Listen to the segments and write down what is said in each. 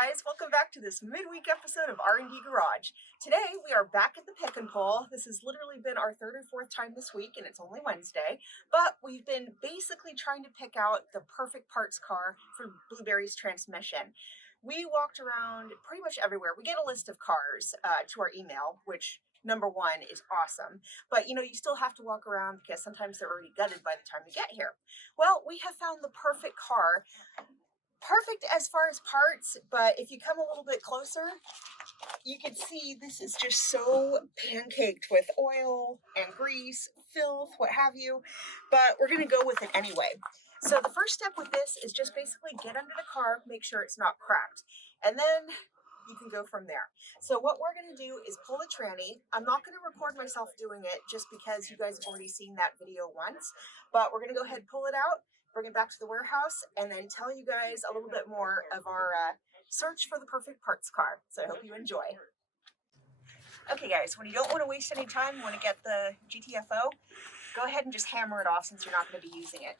guys, welcome back to this midweek episode of R&Dgarage. Today we are back at the pick and pull. This has literally been our third or fourth time this week and it's only Wednesday, but we've been basically trying to pick out the perfect parts car for Blueberry's transmission. We walked around pretty much everywhere. We get a list of cars to our email, which number one is awesome, but you still have to walk around because sometimes they're already gutted by the time you get here. Well, we have found the perfect car. Perfect as far as parts, but if you come a little bit closer, you can see this is just so pancaked with oil and grease, filth, what have you, but we're going to go with it anyway. So the first step with this is just basically get under the car, make sure it's not cracked, and then you can go from there. So what we're going to do is pull the tranny. I'm not going to record myself doing it just because you guys have already seen that video once, but we're going to go ahead and pull it out, bring it back to the warehouse, and then tell you guys a little bit more of our search for the perfect parts car. So I hope you enjoy. Okay guys, when you don't want to waste any time, you want to get the GTFO, go ahead and just hammer it off since you're not going to be using it.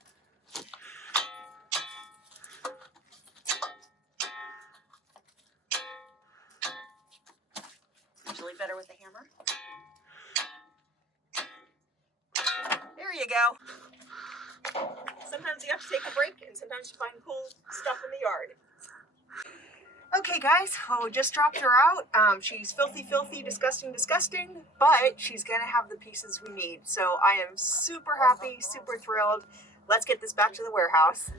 Usually better with a hammer. There you go. Sometimes you have to take a break and sometimes you find cool stuff in the yard. Okay guys, well, we just dropped her out. She's filthy, disgusting, but she's gonna have the pieces we need. So I am super happy, super thrilled. Let's get this back to the warehouse.